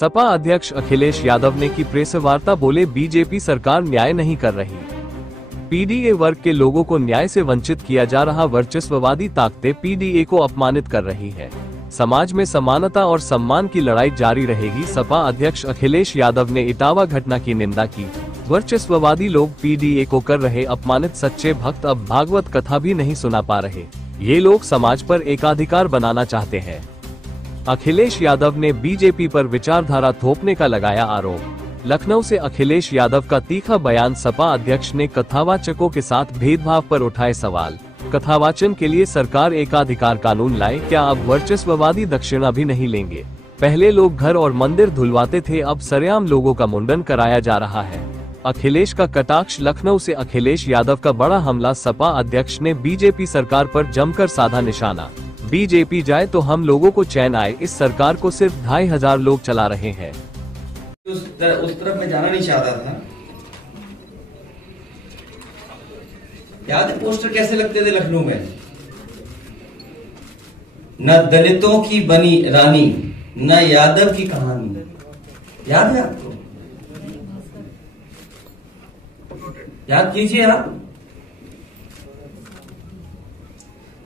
सपा अध्यक्ष अखिलेश यादव ने की प्रेस वार्ता, बोले बीजेपी सरकार न्याय नहीं कर रही। पीडीए वर्ग के लोगों को न्याय से वंचित किया जा रहा, वर्चस्ववादी ताकतें पीडीए को अपमानित कर रही है। समाज में समानता और सम्मान की लड़ाई जारी रहेगी। सपा अध्यक्ष अखिलेश यादव ने इटावा घटना की निंदा की। वर्चस्ववादी लोग पीडीए को कर रहे अपमानित, सच्चे भक्त अब भागवत कथा भी नहीं सुना पा रहे। ये लोग समाज पर एकाधिकार बनाना चाहते हैं। अखिलेश यादव ने बीजेपी पर विचारधारा थोपने का लगाया आरोप। लखनऊ से अखिलेश यादव का तीखा बयान। सपा अध्यक्ष ने कथावाचकों के साथ भेदभाव पर उठाए सवाल। कथावाचन के लिए सरकार एकाधिकार कानून लाए, क्या अब वर्चस्ववादी दक्षिणा भी नहीं लेंगे? पहले लोग घर और मंदिर धुलवाते थे, अब सरेआम लोगों का मुंडन कराया जा रहा है। अखिलेश का कटाक्ष। लखनऊ से अखिलेश यादव का बड़ा हमला। सपा अध्यक्ष ने बीजेपी सरकार पर जमकर साधा निशाना। बीजेपी जाए तो हम लोगों को चैन आए, इस सरकार को सिर्फ 2500 लोग चला रहे हैं। उस तरफ मैं जाना नहीं चाहता था। याद है पोस्टर कैसे लगते थे लखनऊ में? न दलितों की बनी रानी, न यादव की कहानी। याद है आपको? याद कीजिए आप।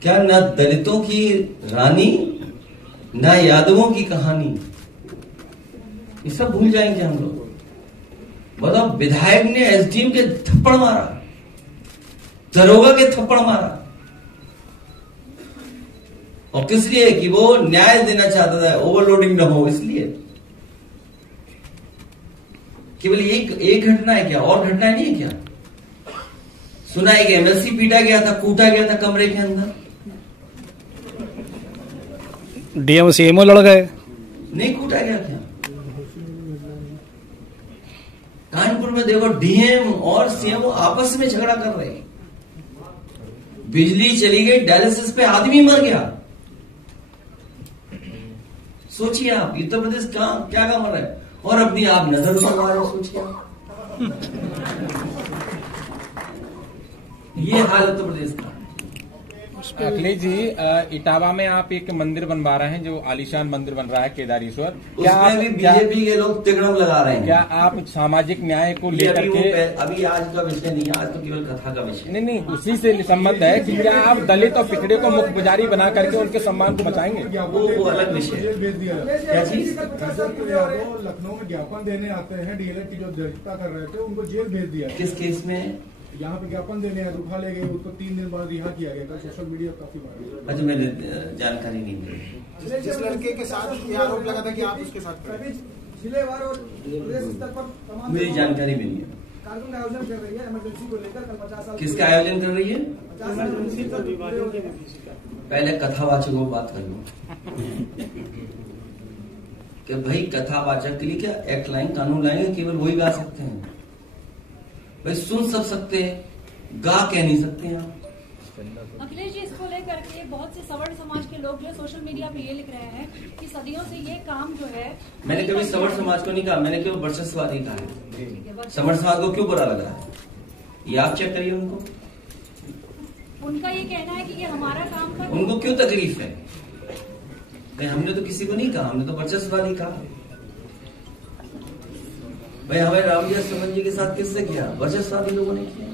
क्या न दलितों की रानी, न यादवों की कहानी? ये सब भूल जाएंगे हम लोग। मतलब विधायक ने एसडीएम के थप्पड़ मारा, दरोगा के थप्पड़ मारा, और किस लिए? कि वो न्याय देना चाहता था, ओवरलोडिंग न हो इसलिए। केवल एक घटना है क्या? और घटना नहीं है क्या? सुना है कि एमएलसी पीटा गया था, कूटा गया था कमरे के अंदर। डीएम सीएमओ लड़ गए। नहीं कूटा गया क्या? कानपुर में देखो डीएम और सीएमओ आपस में झगड़ा कर रहे हैं। बिजली चली गई, डायलिसिस पे आदमी मर गया। सोचिए आप, उत्तर प्रदेश क्या मर रहा है, और अपनी आप नजर उतार रहे। सोचिए ये हाल उत्तर प्रदेश का। अखिलेश जी, इटावा में आप एक मंदिर बनवा रहे हैं, जो आलीशान मंदिर बन रहा है केदारेश्वर। क्या आप भी बीजेपी के लोग तिगड़म लगा रहे हैं? क्या आप सामाजिक न्याय को लेकर के? अभी आज का विषय नहीं है, आज तो केवल कथा का विषय। नहीं, उसी से संबंध है कि क्या आप दलित और पिछड़े को मुख्य पुजारी बना करके उनके सम्मान को बचाएंगे? वो अलग विषय है। क्या चीज? लखनऊ में ज्ञापन देने आते हैं, डीएलएड की जो दलितता कर रहे थे उनको जेल भेज दिया। किस केस में? यहाँ पे ज्ञापन देने उठा ले गए, उसको 3 दिन बाद रिहा किया गया था। सोशल मीडिया काफी बार। अच्छा, मैंने जानकारी नहीं मिली। जिस लड़के के साथ ये आरोप लगा था कि आप उसके साथ जिलेवार और प्रदेश स्तर पर मेरी जानकारी मिली है। कार्यक्रम का आयोजन कर रही है इमरजेंसी को लेकर। कल 50 साल किसका आयोजन कर रही है? पहले कथावाचकों को बात कर लो कि भाई कथावाचक के लिए क्या एक्ट लाएंगे, कानून लाएंगे? केवल वही गा सकते हैं भाई, सुन सब सकते हैं, गा कह नहीं सकते हैं आप। अखिलेश जी, इसको लेकर के बहुत से सवर्ण समाज के लोग जो सोशल मीडिया पे ये लिख रहे हैं कि सदियों से ये काम जो है। मैंने कभी सवर्ण समाज को नहीं कहा, मैंने केवल वर्चस्ववादी कहा है। सवर्ण समाज को क्यों बुरा लग रहा है, ये आप चेक करिए उनको। उनका ये कहना है कि ये हमारा काम था। उनको क्यों तकलीफ है? नहीं, हमने तो किसी को नहीं कहा, हमने तो वर्चस्ववादी कहा। भाई हमें रामजी सुमन जी के साथ किससे किया? वर्चस्ववादी लोगों ने किया।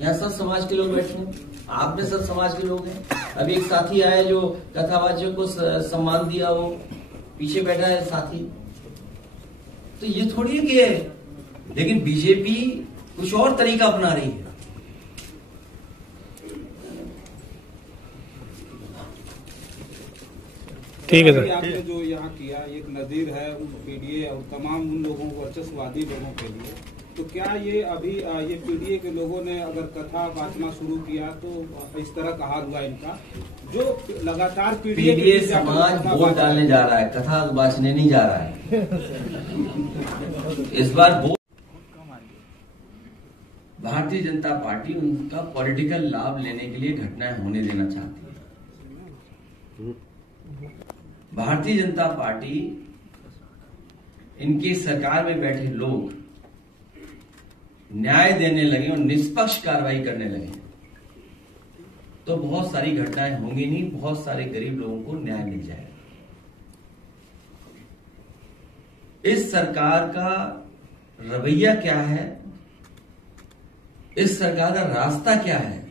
यहाँ सब समाज के लोग बैठे हैं, आपने सब समाज के लोग हैं। अभी एक साथी आया जो कथावाचक को सम्मान दिया, वो पीछे बैठा है साथी। तो ये थोड़ी है कि, लेकिन बीजेपी कुछ और तरीका अपना रही है। ठीक है सर। आपने जो यहाँ किया एक नजीर है उन पीडीए और तमाम उन लोगों वर्चस्ववादी लोगों के लिए। तो क्या ये अभी ये पीडीए के लोगों ने अगर कथा वाचना शुरू किया तो इस तरह का हाल हुआ इनका, जो लगातार पीडीए समाज वोट डालने जा रहा है, कथा वाचने नहीं जा रहा है। इस बार भारतीय जनता पार्टी उनका पॉलिटिकल लाभ लेने के लिए घटनाएं होने देना चाहती है। भारतीय जनता पार्टी, इनकी सरकार में बैठे लोग न्याय देने लगे और निष्पक्ष कार्रवाई करने लगे तो बहुत सारी घटनाएं होंगी नहीं, बहुत सारे गरीब लोगों को न्याय मिल जाएगा। इस सरकार का रवैया क्या है, इस सरकार का रास्ता क्या है।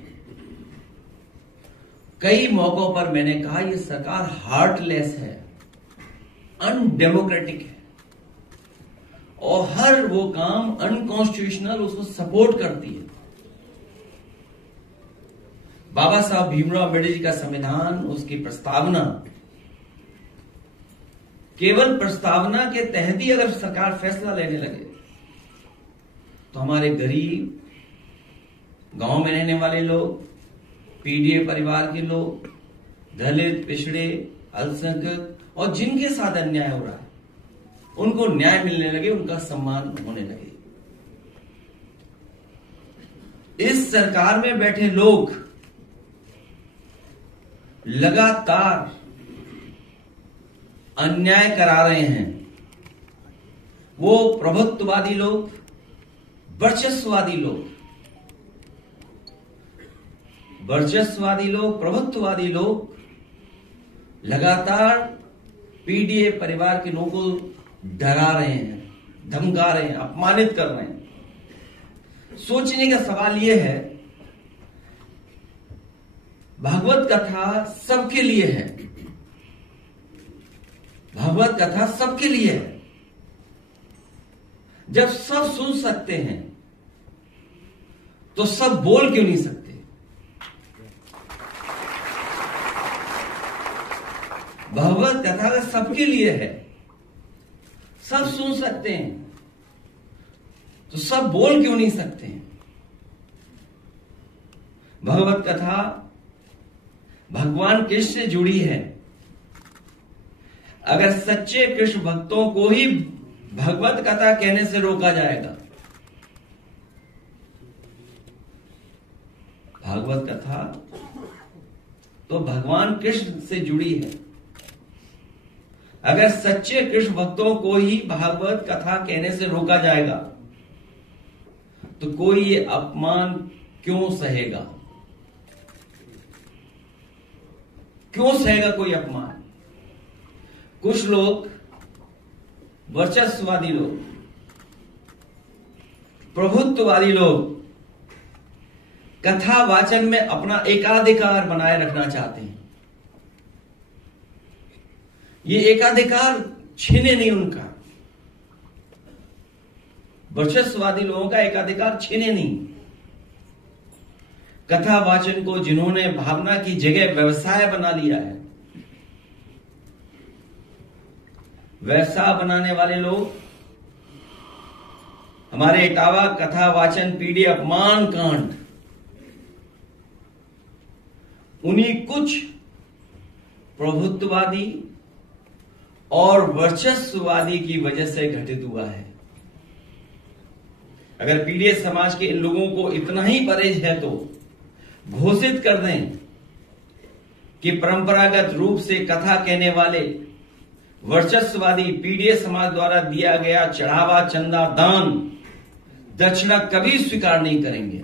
कई मौकों पर मैंने कहा यह सरकार हार्टलेस है, अनडेमोक्रेटिक है और हर वो काम अनकॉन्स्टिट्यूशनल उसको सपोर्ट करती है। बाबा साहब भीमराव अम्बेडकर जी का संविधान, उसकी प्रस्तावना, केवल प्रस्तावना के तहत ही अगर सरकार फैसला लेने लगे तो हमारे गरीब, गांव में रहने वाले लोग, पीडीए परिवार के लोग, दलित, पिछड़े, अल्पसंख्यक और जिनके साथ अन्याय हो रहा है उनको न्याय मिलने लगे, उनका सम्मान होने लगे। इस सरकार में बैठे लोग लगातार अन्याय करा रहे हैं। वो प्रभुत्ववादी लोग, वर्चस्ववादी लोग, प्रभुत्ववादी लोग लगातार पीडीए परिवार के लोगों को डरा रहे हैं, धमका रहे हैं, अपमानित कर रहे हैं। सोचने का सवाल यह है, भागवत कथा सबके लिए है, भागवत कथा सबके लिए है। जब सब सुन सकते हैं तो सब बोल क्यों नहीं सकते? भागवत कथा का सबके लिए है, सब सुन सकते हैं तो सब बोल क्यों नहीं सकते हैं? भगवत कथा भगवान कृष्ण से जुड़ी है। अगर सच्चे कृष्ण भक्तों को ही भगवत कथा कहने से रोका जाएगा, भागवत कथा तो भगवान कृष्ण से जुड़ी है। अगर सच्चे कृष्ण भक्तों को ही भागवत कथा कहने से रोका जाएगा तो कोई ये अपमान क्यों सहेगा? क्यों सहेगा कोई अपमान? कुछ लोग, वर्चस्ववादी लोग, प्रभुत्ववादी लोग कथा वाचन में अपना एकाधिकार बनाए रखना चाहते हैं। ये एकाधिकार छीने नहीं उनका, वर्चस्ववादी लोगों का एकाधिकार छीने नहीं। कथा वाचन को जिन्होंने भावना की जगह व्यवसाय बना लिया है, व्यवसाय बनाने वाले लोग, हमारे इटावा कथा वाचन पीडीए अपमान कांड उन्हीं कुछ प्रभुत्ववादी और वर्चस्ववादी की वजह से घटित हुआ है। अगर पीडीए समाज के इन लोगों को इतना ही परहेज है तो घोषित कर दें कि परंपरागत रूप से कथा कहने वाले वर्चस्ववादी पीडीए समाज द्वारा दिया गया चढ़ावा, चंदा, दान, दक्षिणा कभी स्वीकार नहीं करेंगे।